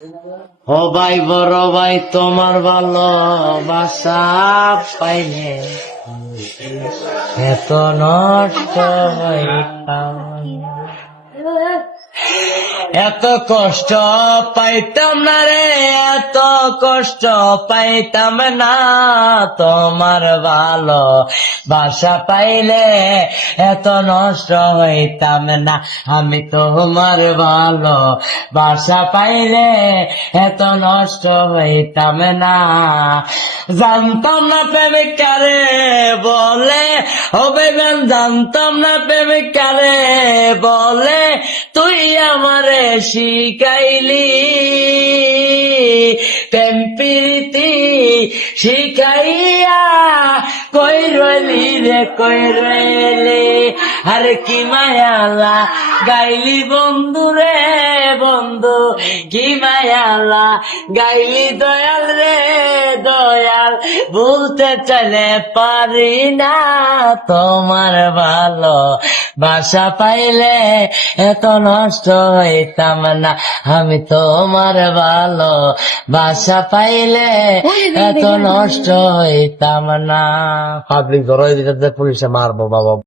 ও ভাই বড় ভাই তোমার ভালোবাসা পাইলে এত নষ্ট হইতাম, এত কষ্ট পাইতাম না রে, এত কষ্ট পাইতাম না। তোমার ভালো বাসা পাইলে এত নষ্ট হইতাম না। আমি তোমার ভালো বাসা পাইলে এত নষ্ট হইতাম না। জানতাম না প্রেমিক কারে বলে, হবে গান জানতাম না প্রেমিক কারে বলে। তুই আমারে শিখাইলি প্রেম প্রীতি শিখাইয়া, কই রইলি রে কই রইলি। আরে কি মায়ালা গাইলি বন্ধু রে বন্ধু, কি মায়ালা গাইলি দয়াল রে দয়াল। ভুলতে চাইলে পারি না, তোমার ভালো বাসা পাইলে এত নষ্ট হইতাম না। আমি তোমার ভালো বাসা পাইলে এত নষ্ট হইতাম না। পাবলিক ধরাই দিতে পুলিশে মারবো বাবা।